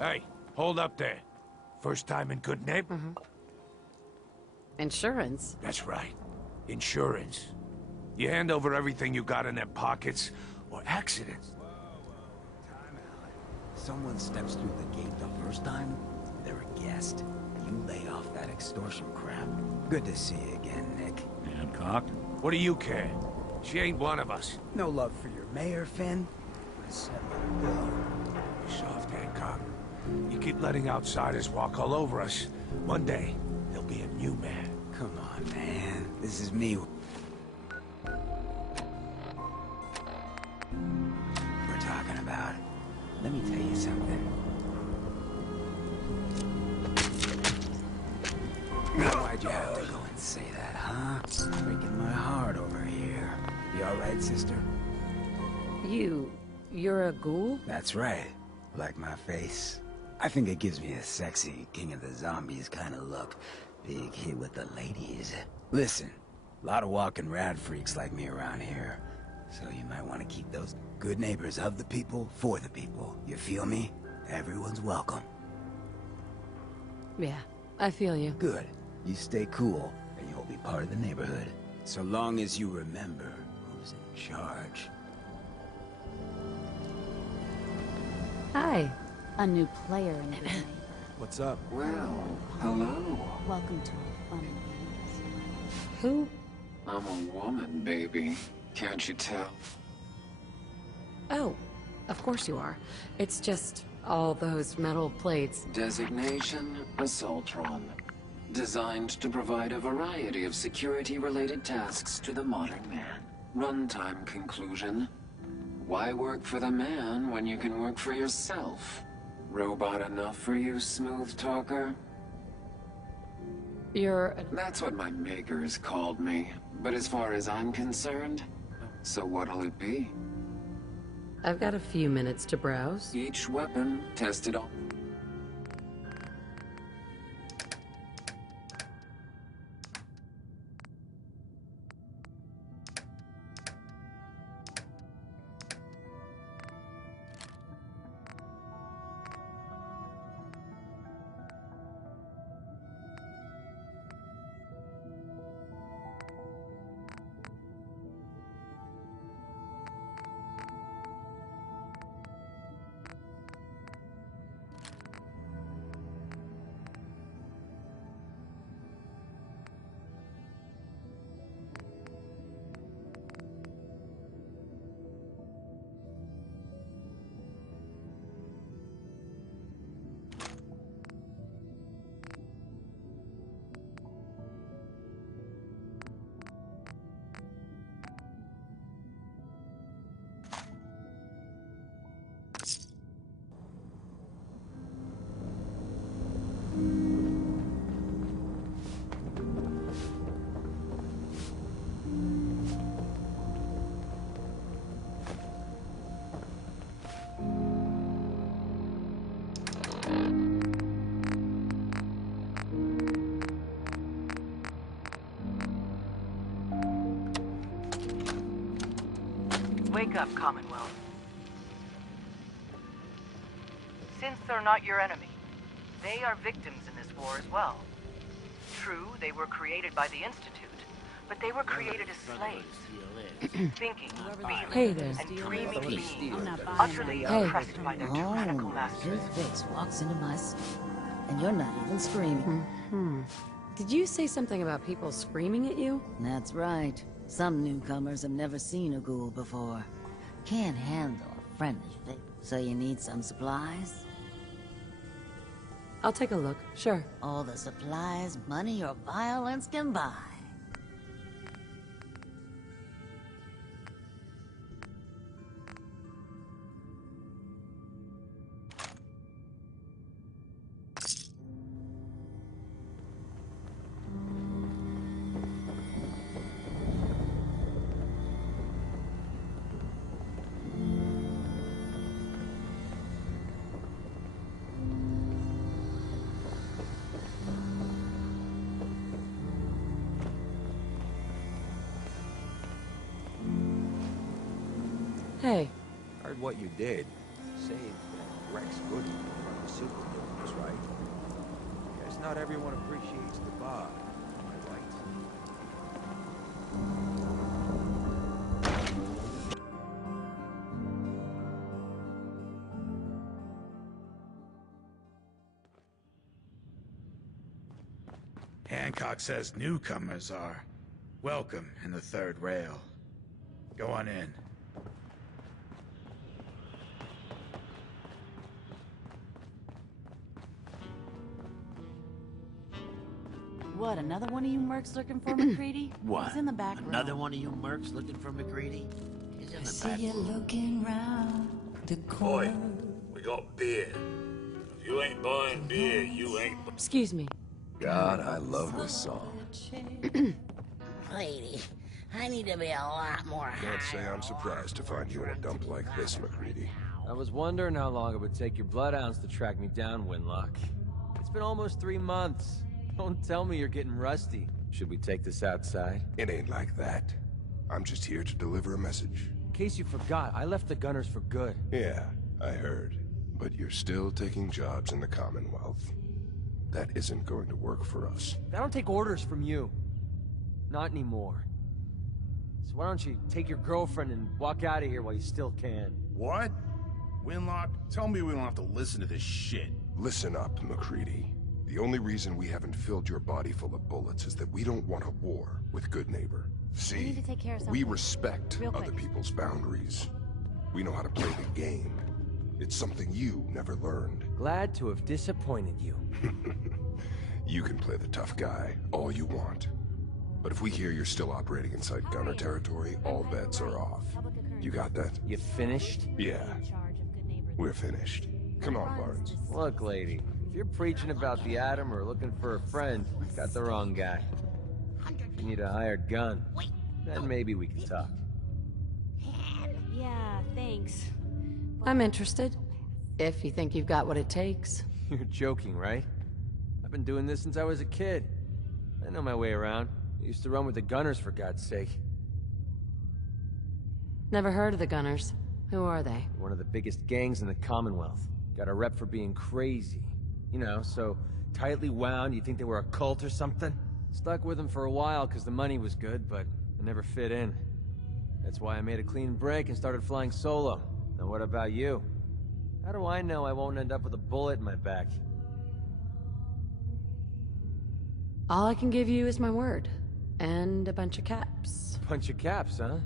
Hey, hold up there. First time in good name? Insurance? That's right. Insurance. You hand over everything you got in their pockets, or accidents. Time out. Someone steps through the gate the first time, they're a guest. You lay off that extortion crap. Good to see you again, Nick. Hancock? What do you care? She ain't one of us. No love for your mayor, Finn? I said let her go. Be soft, Hancock. You keep letting outsiders walk all over us. One day, there'll be a new man. Come on, man. This is me. We're talking about. Let me tell you something. Why'd you have to go and say that, huh? Breaking my heart over here. You alright, sister? You're a ghoul? That's right. Like my face. I think it gives me a sexy King of the Zombies kind of look. Big hit with the ladies. Listen, a lot of walking rad freaks like me around here. So you might want to keep those good neighbors of the people for the people. You feel me? Everyone's welcome. Yeah, I feel you. Good. You stay cool, and you'll be part of the neighborhood. So long as you remember who's in charge. Hi. A new player in the game. What's up? Well, hello. Welcome to our fun and games. Who? I'm a woman, baby. Can't you tell? Oh, of course you are. It's just all those metal plates. Designation, Assaultron. Designed to provide a variety of security-related tasks to the modern man. Runtime conclusion. Why work for the man when you can work for yourself? Robot enough for you, smooth talker? That's what my makers called me. But as far as I'm concerned, so what'll it be? I've got a few minutes to browse. Each weapon tested on... Wake up, Commonwealth. Since they're not your enemy, they are victims in this war as well. True, they were created by the Institute, but they were created as slaves. Thinking, Hey feeling, there. and dreaming beings, I'm not buying utterly that. oppressed by their tyrannical masters. Toothpaste walks into my suit, and you're not even screaming. Did you say something about people screaming at you? That's right. Some newcomers have never seen a ghoul before. Can't handle a friendly face. So you need some supplies? I'll take a look, sure. All the supplies money or violence can buy. Hey, Heard what you did. Saved Rex Goody from the super doers, right? Guess not everyone appreciates the bar, am I right? Hancock says newcomers are welcome in the third rail. Go on in. What, another one of you mercs looking for McCready? What? He's in the back room. Another one of you mercs looking for McCready? He's in the back room. looking round the Boy, we got beer. If you ain't buying beer, you ain't... Excuse me. God, I love this song. Lady, I need to be a lot more Can't say I'm surprised to find you in a dump like this, McCready. I was wondering how long it would take your bloodhounds to track me down, Winlock. It's been almost 3 months. Don't tell me you're getting rusty. Should we take this outside? It ain't like that. I'm just here to deliver a message. In case you forgot, I left the Gunners for good. Yeah, I heard. But you're still taking jobs in the Commonwealth. That isn't going to work for us. I don't take orders from you. Not anymore. So why don't you take your girlfriend and walk out of here while you still can? What? Winlock, tell me we don't have to listen to this shit. Listen up, McCready. The only reason we haven't filled your body full of bullets is that we don't want a war with Good Neighbor. See, need to take care of we something. respect Real other quick. people's boundaries. We know how to play the game. It's something you never learned. Glad to have disappointed you. You can play the tough guy all you want. But if we hear you're still operating inside Gunner territory, all bets are off. You got that? You finished? Yeah. We're finished. Come on, Barnes. Look, lady, if you're preaching about the atom or looking for a friend, you got the wrong guy. If you need a hired gun, then maybe we can talk. Yeah, thanks. I'm interested. If you think you've got what it takes. You're joking, right? I've been doing this since I was a kid. I know my way around. I used to run with the Gunners, for God's sake. Never heard of the Gunners. Who are they? One of the biggest gangs in the Commonwealth. Got a rep for being crazy. You know, so tightly wound you'd think they were a cult or something. Stuck with them for a while because the money was good, but I never fit in. That's why I made a clean break and started flying solo. Now what about you? How do I know I won't end up with a bullet in my back? All I can give you is my word. And a bunch of caps. Bunch of caps, huh?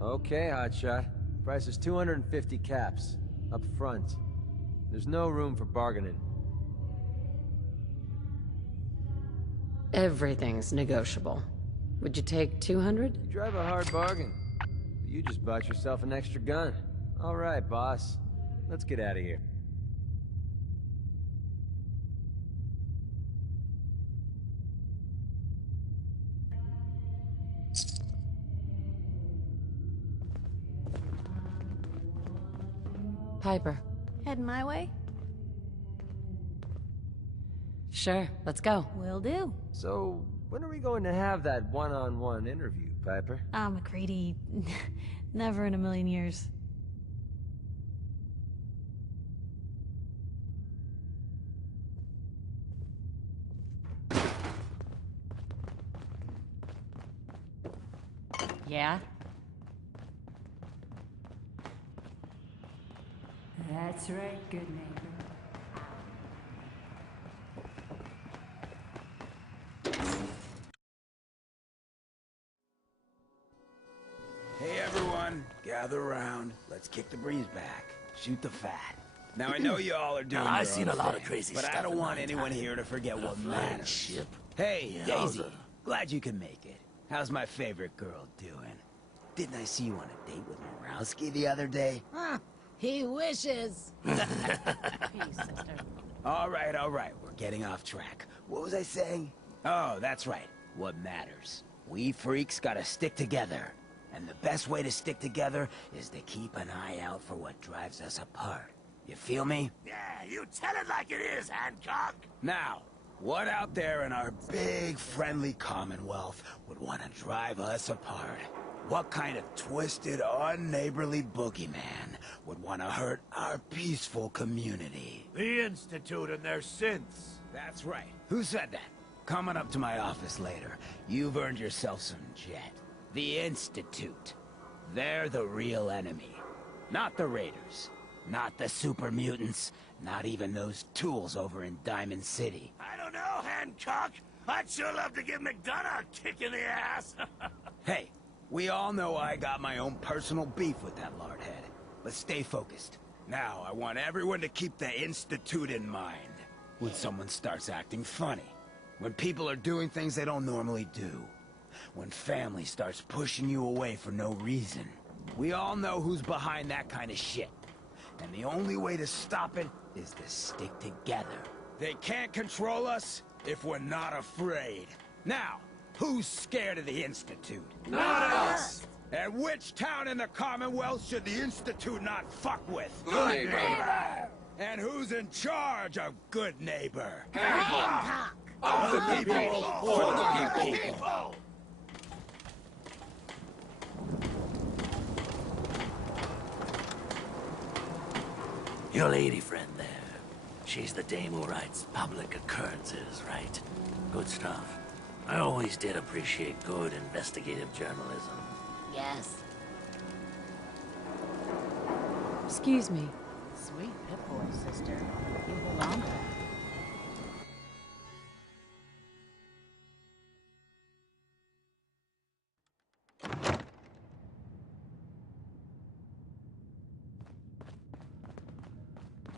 Okay, hotshot. Price is 250 caps. Up front. There's no room for bargaining. Everything's negotiable. Would you take 200? You drive a hard bargain. But you just bought yourself an extra gun. All right, boss. Let's get out of here. Piper. Heading my way? Sure, let's go. Will do. So, when are we going to have that one-on-one interview, Piper? McCready. Never in a million years. Yeah? That's right, good neighbor. Hey everyone, gather around. Let's kick the breeze back. Shoot the fat. Now I know you all are doing Now, your I've seen own a lot thing, of crazy but stuff I don't in want my anyone time. here to forget what matters. Flagship. Hey, Yowza. Daisy. Glad you can make it. How's my favorite girl doing? Didn't I see you on a date with Morowski the other day? He wishes. Peace, sister. All right, we're getting off track. What was I saying? Oh, that's right. What matters. We freaks gotta stick together. And the best way to stick together is to keep an eye out for what drives us apart. You feel me? Yeah, you tell it like it is, Hancock. Now, what out there in our big, friendly Commonwealth would want to drive us apart? What kind of twisted, unneighborly boogeyman would want to hurt our peaceful community? The Institute and their synths. That's right. Who said that? Coming up to my office later, you've earned yourself some jet. The Institute. They're the real enemy. Not the Raiders. Not the super mutants. Not even those tools over in Diamond City. I don't know, Hancock. I'd sure love to give McDonough a kick in the ass. Hey, we all know I got my own personal beef with that lardhead. But stay focused. Now, I want everyone to keep the Institute in mind. When someone starts acting funny. When people are doing things they don't normally do. When family starts pushing you away for no reason. We all know who's behind that kind of shit. And the only way to stop it is to stick together. They can't control us if we're not afraid. Now, who's scared of the Institute? Not us! And which town in the Commonwealth should the Institute not fuck with? Good neighbor! And who's in charge of good neighbor? Hancock! Of the people, for the people! Your lady friend there. She's the dame who writes public occurrences, right? Good stuff. I always did appreciate good investigative journalism. Yes. Excuse me. Sweet Pip-Boy, sister. You belong there.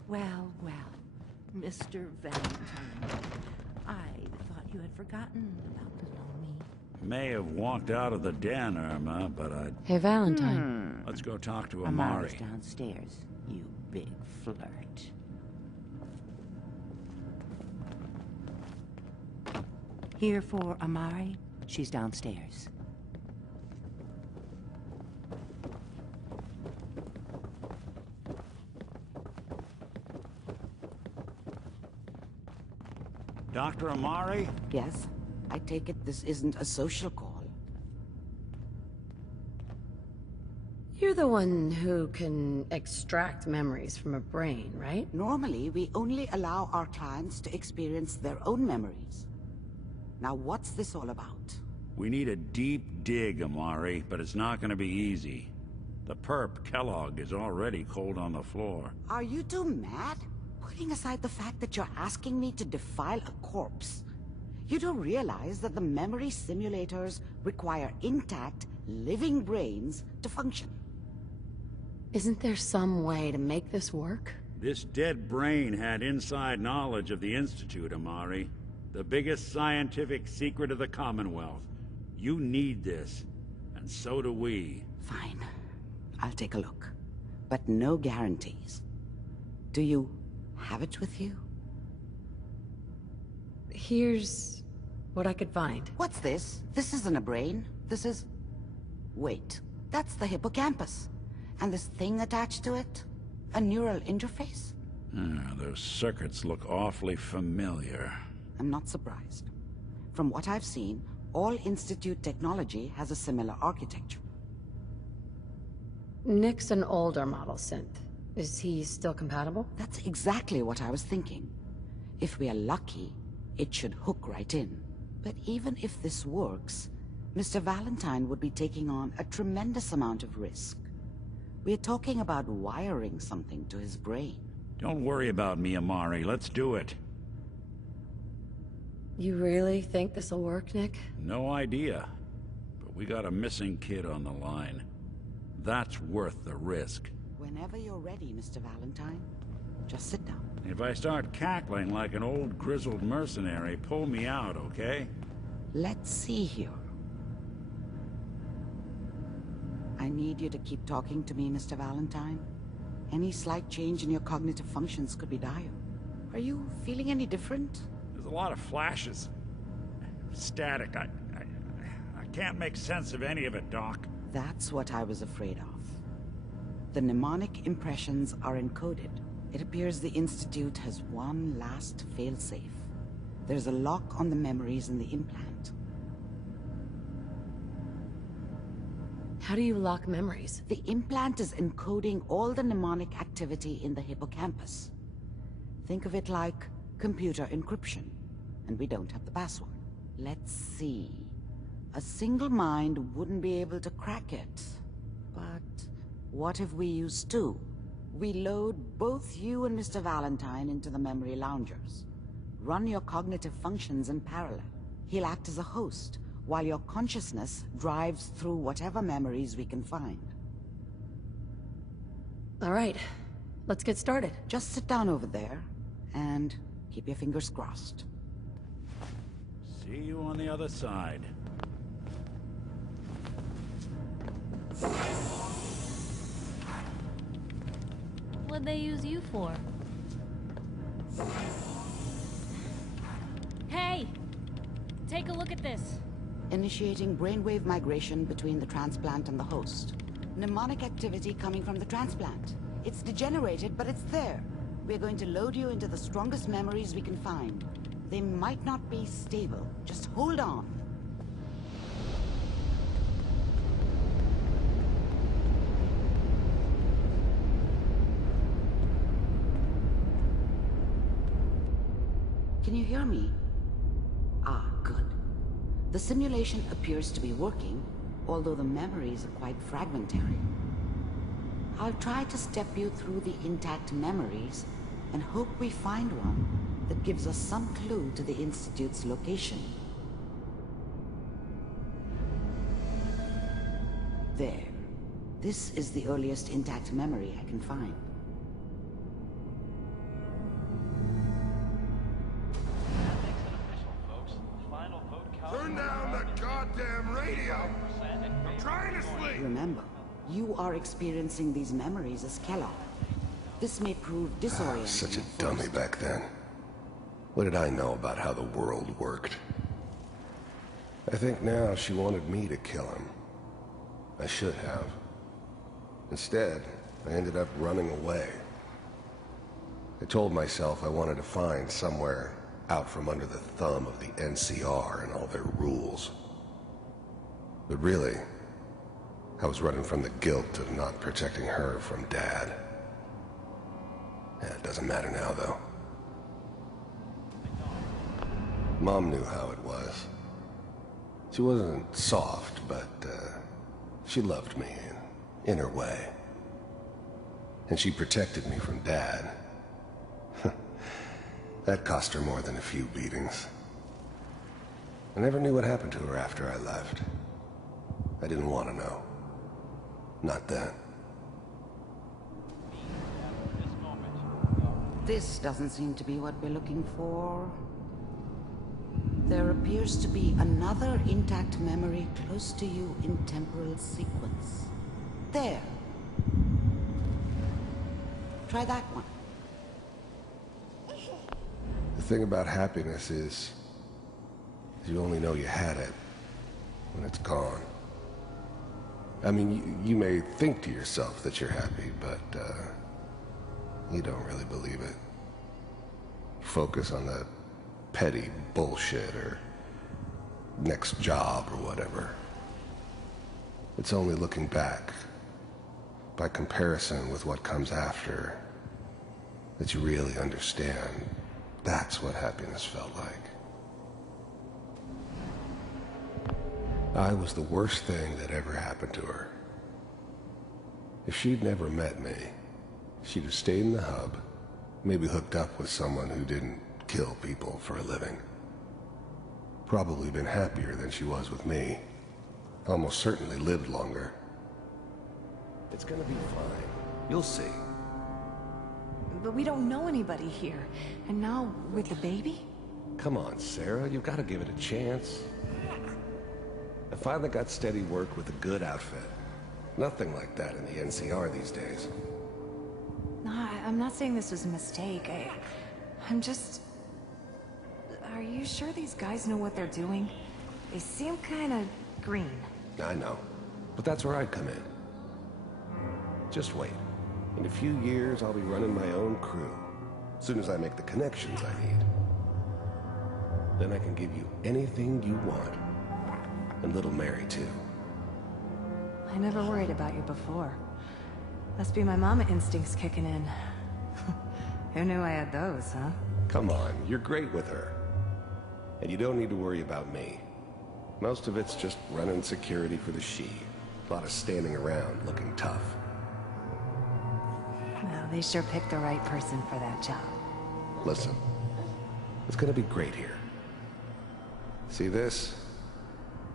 Well, well, Mr. Valentine. I thought you had forgotten about little me. May have walked out of the den, Irma, but I'd... Hey, Valentine. Let's go talk to Amari's Amari. downstairs, you big flirt. Here for Amari? She's downstairs. Dr. Amari? Yes? I take it this isn't a social call. You're the one who can extract memories from a brain, right? Normally, we only allow our clients to experience their own memories. Now, what's this all about? We need a deep dig, Amari, but it's not gonna be easy. The perp, Kellogg, is already cold on the floor. Are you two mad? Putting aside the fact that you're asking me to defile a corpse, you do realize that the memory simulators require intact, living brains to function. Isn't there some way to make this work? This dead brain had inside knowledge of the Institute, Amari. The biggest scientific secret of the Commonwealth. You need this, and so do we. Fine. I'll take a look. But no guarantees. Do you have it with you? Here's what I could find. What's this? This isn't a brain. This is... Wait. That's the hippocampus. And this thing attached to it? A neural interface? Those circuits look awfully familiar. I'm not surprised. From what I've seen, all Institute technology has a similar architecture. Nick's an older model synth. Is he still compatible? That's exactly what I was thinking. If we are lucky, it should hook right in. But even if this works, Mr. Valentine would be taking on a tremendous amount of risk. We're talking about wiring something to his brain. Don't worry about me, Amari. Let's do it. You really think this'll work, Nick? No idea. But we got a missing kid on the line. That's worth the risk. Whenever you're ready, Mr. Valentine. Just sit down. If I start cackling like an old grizzled mercenary, pull me out, okay? Let's see here. I need you to keep talking to me, Mr. Valentine. Any slight change in your cognitive functions could be dire. Are you feeling any different? There's a lot of flashes. Static. I can't make sense of any of it, Doc. That's what I was afraid of. The mnemonic impressions are encoded. It appears the Institute has one last failsafe. There's a lock on the memories in the implant. How do you lock memories? The implant is encoding all the mnemonic activity in the hippocampus. Think of it like computer encryption, and we don't have the password. Let's see. A single mind wouldn't be able to crack it. But what if we use two? We load both you and Mr. Valentine into the memory loungers. Run your cognitive functions in parallel. He'll act as a host, while your consciousness drives through whatever memories we can find. All right, let's get started. Just sit down over there, and keep your fingers crossed. See you on the other side. What'd they use you for? Hey! Take a look at this. Initiating brainwave migration between the transplant and the host. Mnemonic activity coming from the transplant. It's degenerated, but it's there. We're going to load you into the strongest memories we can find. They might not be stable. Just hold on. Can you hear me? Ah, good. The simulation appears to be working, although the memories are quite fragmentary. I'll try to step you through the intact memories and hope we find one that gives us some clue to the Institute's location. There. This is the earliest intact memory I can find. Turn down the goddamn radio! I'm trying to sleep! Remember, you are experiencing these memories as Kellogg. This may prove disorienting. Such a dummy back then. What did I know about how the world worked? I think now she wanted me to kill him. I should have. Instead, I ended up running away. I told myself I wanted to find somewhere out from under the thumb of the NCR and all their rules. But really, I was running from the guilt of not protecting her from Dad. Yeah, it doesn't matter now, though. Mom knew how it was. She wasn't soft, but she loved me in her way. And she protected me from Dad. That cost her more than a few beatings. I never knew what happened to her after I left. I didn't want to know. Not then. This doesn't seem to be what we're looking for. There appears to be another intact memory close to you in temporal sequence. There. Try that one. The thing about happiness is you only know you had it when it's gone. I mean, you may think to yourself that you're happy, but you don't really believe it. Focus on that petty bullshit or next job or whatever. It's only looking back, by comparison with what comes after, that you really understand that's what happiness felt like. I was the worst thing that ever happened to her. If she'd never met me, she'd have stayed in the hub, maybe hooked up with someone who didn't kill people for a living. Probably been happier than she was with me. Almost certainly lived longer. It's gonna be fine. You'll see. But we don't know anybody here. And now, with the baby? Come on, Sarah, you've got to give it a chance. I finally got steady work with a good outfit. Nothing like that in the NCR these days. No, I'm not saying this was a mistake. I'm just... Are you sure these guys know what they're doing? They seem kind of green. I know, but that's where I'd come in. Just wait. In a few years, I'll be running my own crew. As soon as I make the connections I need. Then I can give you anything you want. And little Mary, too. I never worried about you before. Must be my mama instincts kicking in. Who knew I had those, huh? Come on, you're great with her. And you don't need to worry about me. Most of it's just running security for the she. A lot of standing around looking tough. Well, they sure picked the right person for that job. Listen, it's gonna be great here. See this?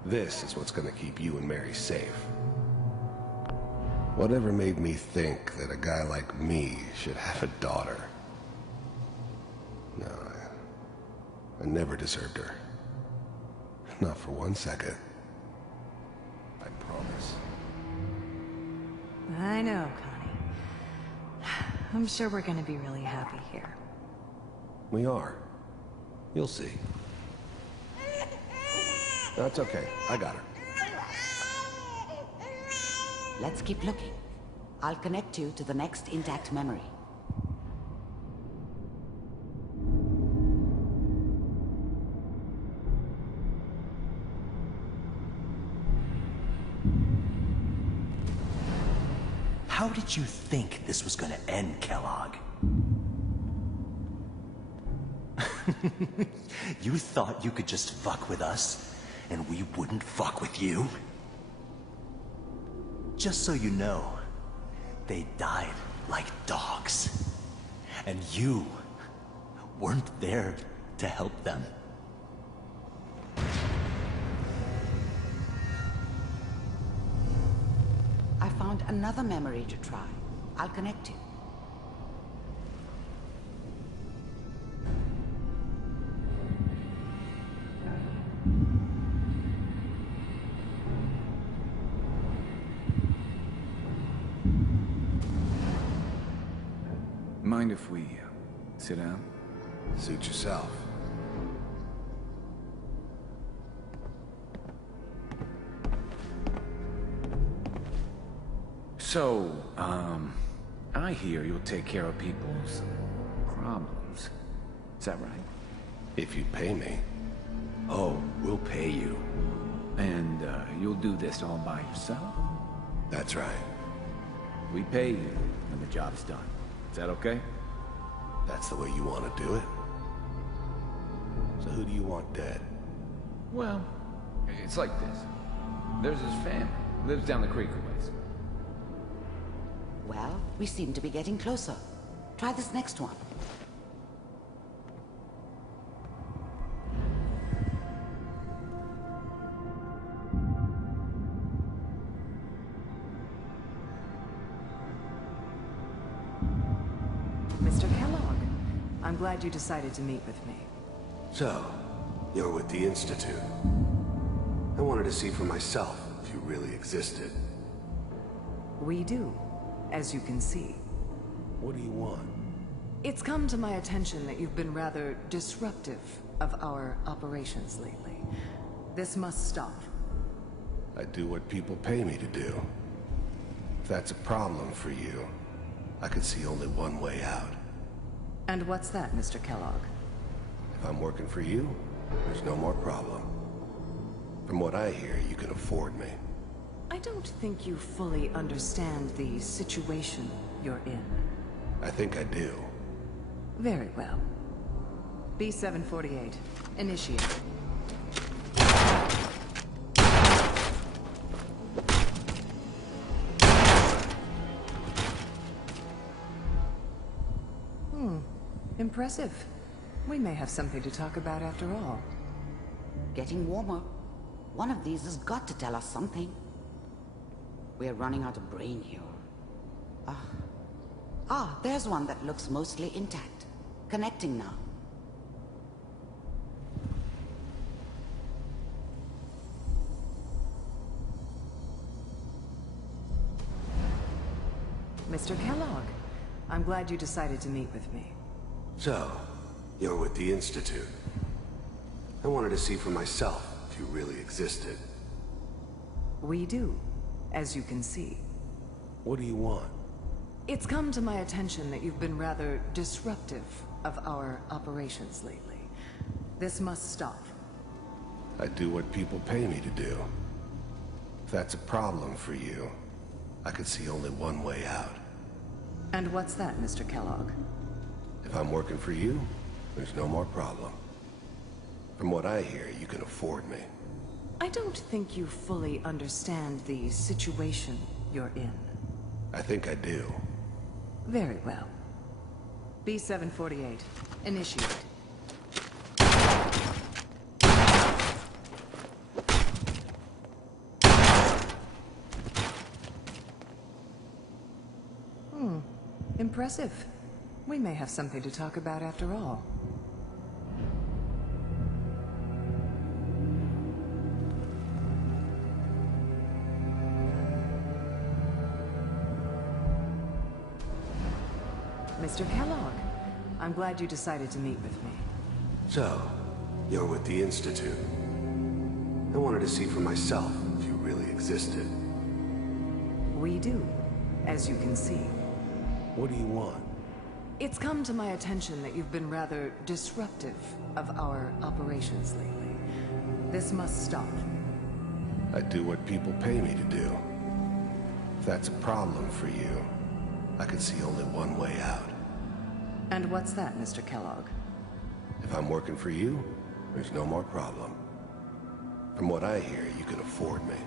This is what's gonna keep you and Mary safe. Whatever made me think that a guy like me should have a daughter? No, I never deserved her. Not for 1 second. I promise. I know, Connie. I'm sure we're gonna be really happy here. We are. You'll see. That's okay. I got her. Let's keep looking. I'll connect you to the next intact memory. How did you think this was gonna end, Kellogg? You thought you could just fuck with us, and we wouldn't fuck with you? Just so you know, they died like dogs. And you weren't there to help them. I found another memory to try. I'll connect you. Mind if we sit down? Suit yourself. So, I hear you'll take care of people's problems. Is that right? If you pay me. Oh, we'll pay you. And, you'll do this all by yourself? That's right. We pay you when the job's done. Is that okay? That's the way you want to do it? So who do you want dead? Well, it's like this. There's his family. Lives down the creek a ways. Well, we seem to be getting closer. Try this next one. Mr. Kellogg, I'm glad you decided to meet with me. So, you're with the Institute. I wanted to see for myself if you really existed. We do, as you can see. What do you want? It's come to my attention that you've been rather disruptive of our operations lately. This must stop. I do what people pay me to do. If that's a problem for you, I could see only one way out. And what's that, Mr. Kellogg? If I'm working for you, there's no more problem. From what I hear, you can afford me. I don't think you fully understand the situation you're in. I think I do. Very well. B-748, initiate. Impressive. We may have something to talk about after all. Getting warmer. One of these has got to tell us something. We're running out of brain here. There's one that looks mostly intact. Connecting now. Mr. Kellogg, I'm glad you decided to meet with me. So, you're with the Institute. I wanted to see for myself if you really existed. We do, as you can see. What do you want? It's come to my attention that you've been rather disruptive of our operations lately. This must stop. I do what people pay me to do. If that's a problem for you, I could see only one way out. And what's that, Mr. Kellogg? If I'm working for you, there's no more problem. From what I hear, you can afford me. I don't think you fully understand the situation you're in. I think I do. Very well. B-748, initiate. Impressive. We may have something to talk about after all. Mr. Kellogg, I'm glad you decided to meet with me. So, you're with the Institute. I wanted to see for myself if you really existed. We do, as you can see. What do you want? It's come to my attention that you've been rather disruptive of our operations lately. This must stop. I do what people pay me to do. If that's a problem for you, I could see only one way out. And what's that, Mr. Kellogg? If I'm working for you, there's no more problem. From what I hear, you can afford me.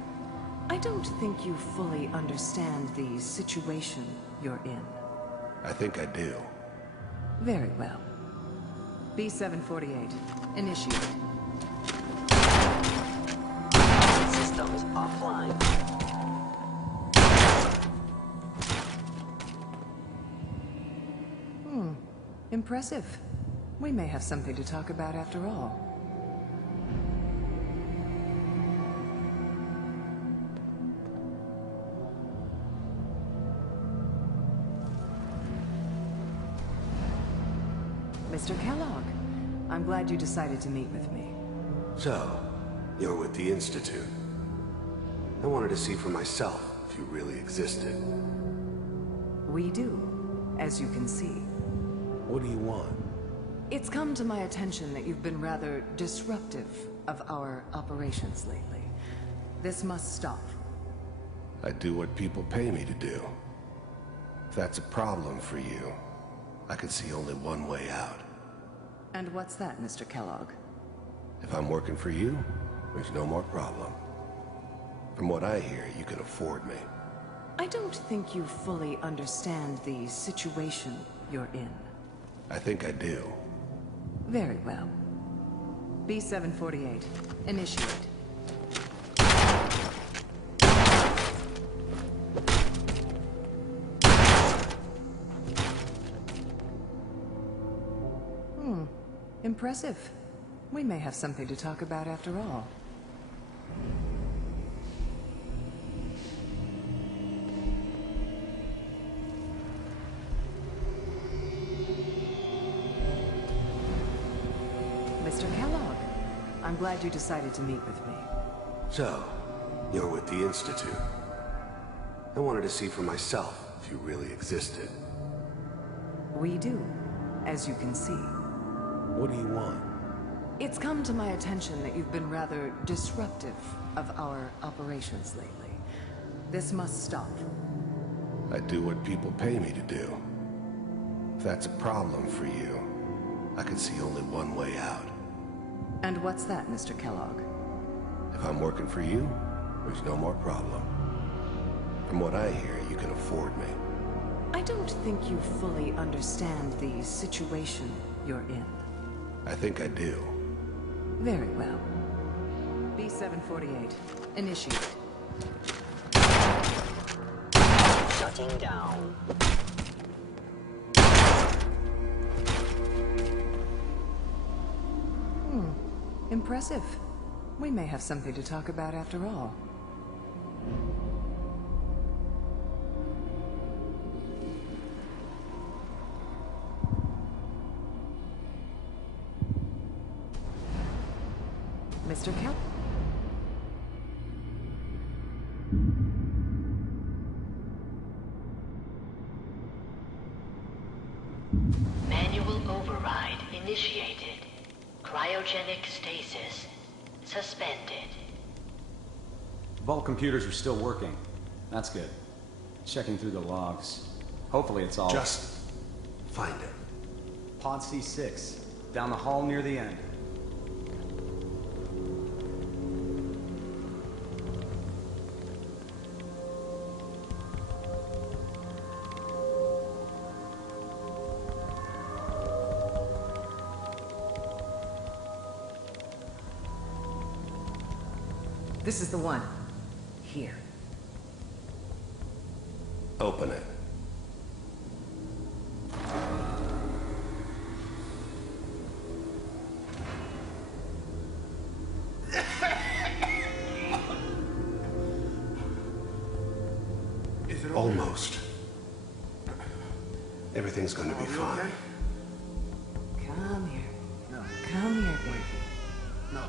I don't think you fully understand the situation you're in. I think I do. Very well. B-748, initiate. Systems offline. Impressive. We may have something to talk about after all. Mr. Kellogg, I'm glad you decided to meet with me. So, you're with the Institute. I wanted to see for myself if you really existed. We do, as you can see. What do you want? It's come to my attention that you've been rather disruptive of our operations lately. This must stop. I do what people pay me to do. If that's a problem for you, I could see only one way out. And what's that, Mr. Kellogg? If I'm working for you, there's no more problem. From what I hear, you can afford me. I don't think you fully understand the situation you're in. I think I do. Very well. B-748, initiate. Impressive. We may have something to talk about after all. Mr. Kellogg, I'm glad you decided to meet with me. So, you're with the Institute. I wanted to see for myself if you really existed. We do, as you can see. What do you want? It's come to my attention that you've been rather disruptive of our operations lately. This must stop. I do what people pay me to do. If that's a problem for you, I could see only one way out. And what's that, Mr. Kellogg? If I'm working for you, there's no more problem. From what I hear, you can afford me. I don't think you fully understand the situation you're in. I think I do. Very well. B-748, initiate. Shutting down. Impressive. We may have something to talk about after all. Mr. Kell? Manual override initiated. Cryogenic stasis suspended. Vault computers are still working. That's good. Checking through the logs. Hopefully it's all... Just find it. Pod C6. Down the hall near the end. This is the one. Here. Open it. Almost. Everything's going to be fine. Come here. No. Come here, baby. No.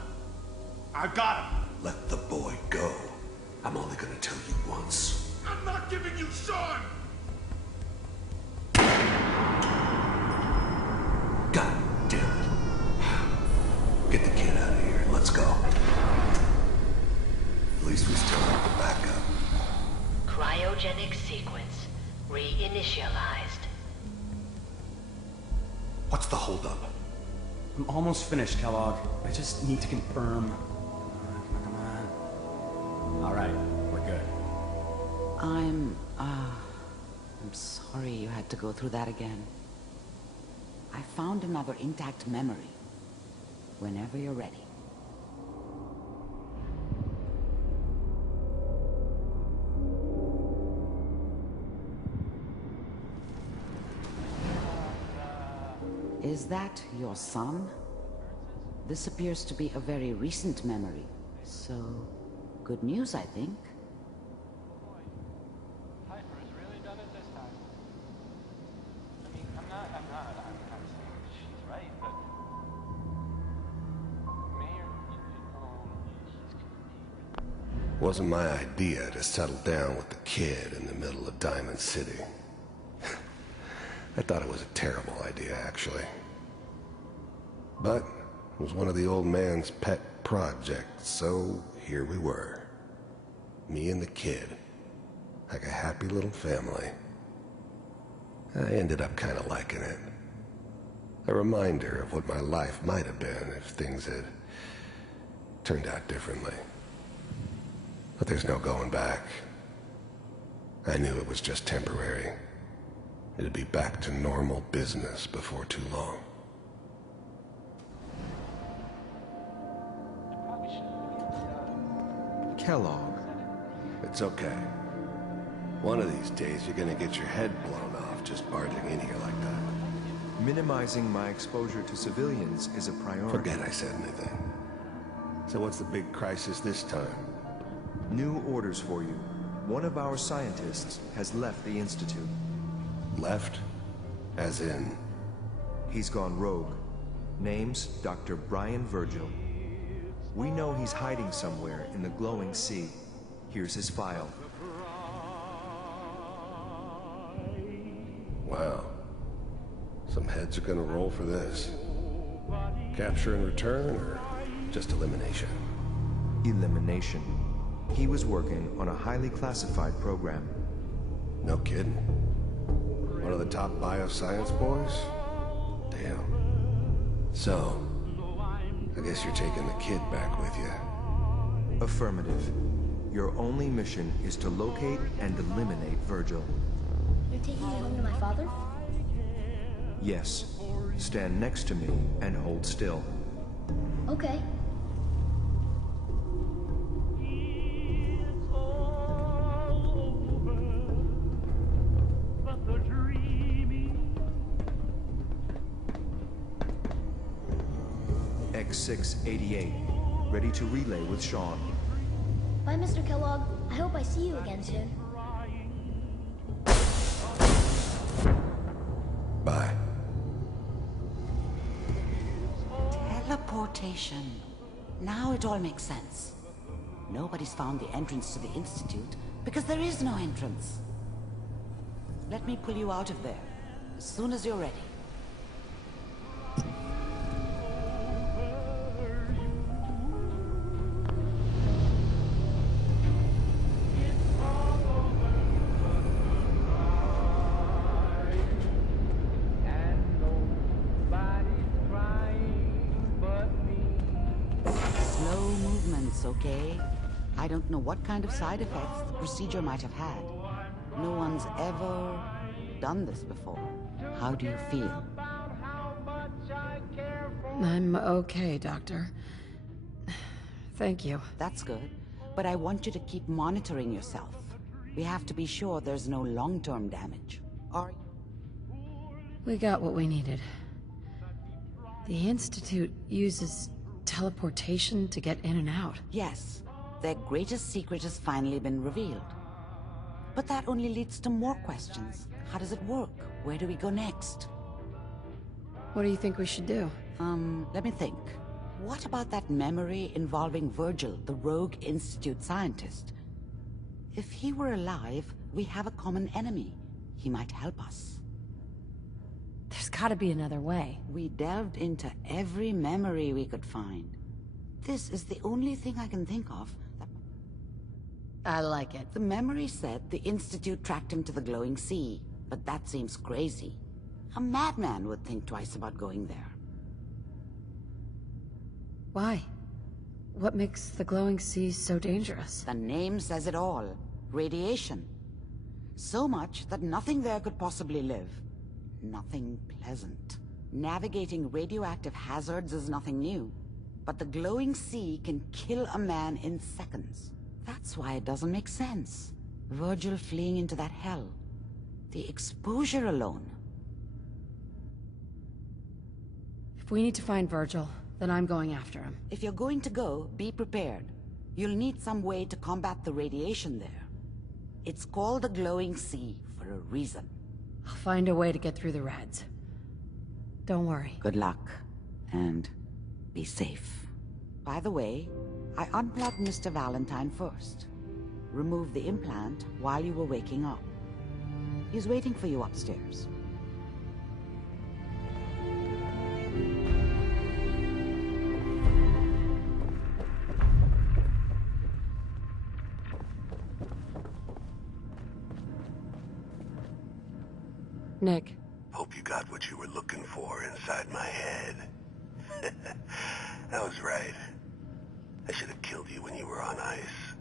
I got him. Let the boy go. I'm only going to tell you once. I'm not giving you Sean! God damn it. Get the kid out of here and let's go. At least we still have the backup. Cryogenic sequence reinitialized. What's the holdup? I'm almost finished, Kellogg. I just need to confirm. Come on. All right, we're good. I'm sorry you had to go through that again. I found another intact memory. Whenever you're ready. Is that your son? This appears to be a very recent memory. So, good news, I think. Piper's really done it this time. I mean, I'm not saying she's right, but... Mayor, Wasn't my idea to settle down with the kid in the middle of Diamond City. I thought it was a terrible idea, actually. But it was one of the old man's pet projects, so here we were. Me and the kid. Like a happy little family. I ended up kind of liking it. A reminder of what my life might have been if things had turned out differently. But there's no going back. I knew it was just temporary. It'd be back to normal business before too long. Kellogg. It's okay. One of these days you're gonna get your head blown off just barging in here like that. Minimizing my exposure to civilians is a priority. Forget I said anything. So what's the big crisis this time? New orders for you. One of our scientists has left the Institute. Left? As in? He's gone rogue. Name's Dr. Brian Virgil. We know he's hiding somewhere in the glowing sea. Here's his file. Wow. Some heads are gonna roll for this. Capture and return, or just elimination? Elimination. He was working on a highly classified program. No kidding. One of the top bioscience boys? Damn. So, I guess you're taking the kid back with you. Affirmative. Your only mission is to locate and eliminate Virgil. You're taking me home to my father? Yes. Stand next to me and hold still. Okay. X688. Ready to relay with Sean. Bye, Mr. Kellogg. I hope I see you again soon. Bye. Teleportation. Now it all makes sense. Nobody's found the entrance to the Institute because there is no entrance. Let me pull you out of there as soon as you're ready. patient's okay. I don't know what kind of side effects the procedure might have had. No one's ever done this before. How do you feel? I'm okay, Doctor. Thank you. That's good. But I want you to keep monitoring yourself. We have to be sure there's no long-term damage. Are you? We got what we needed. The Institute uses teleportation to get in and out. Yes. Their greatest secret has finally been revealed. But that only leads to more questions. How does it work? Where do we go next? What do you think we should do? Let me think. What about that memory involving Virgil, the rogue Institute scientist? If he were alive, we have a common enemy. He might help us. There's gotta be another way. We delved into every memory we could find. This is the only thing I can think of that... I like it. The memory said the Institute tracked him to the glowing sea, but that seems crazy. A madman would think twice about going there. Why? What makes the glowing sea so dangerous? The name says it all. Radiation. So much that nothing there could possibly live. Nothing pleasant. Navigating radioactive hazards is nothing new. But the glowing sea can kill a man in seconds. That's why it doesn't make sense. Virgil fleeing into that hell. The exposure alone. If we need to find Virgil, then I'm going after him. If you're going to go, be prepared. You'll need some way to combat the radiation there. It's called the glowing sea for a reason. I'll find a way to get through the rads. Don't worry. Good luck. And be safe. By the way, I unplugged Mr. Valentine first. Removed the implant while you were waking up. He's waiting for you upstairs. Nick. Hope you got what you were looking for inside my head. I was right. I should have killed you when you were on ice.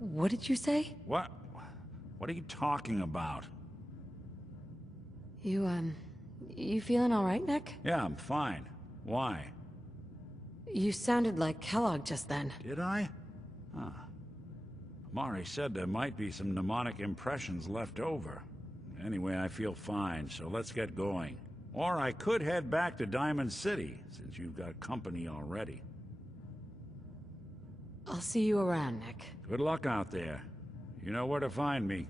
What did you say? What? What are you talking about? You feeling all right, Nick? Yeah, I'm fine. Why? You sounded like Kellogg just then. Did I? Huh. Mari said there might be some mnemonic impressions left over. Anyway, I feel fine, so let's get going. Or I could head back to Diamond City, since you've got company already. I'll see you around, Nick. Good luck out there. You know where to find me.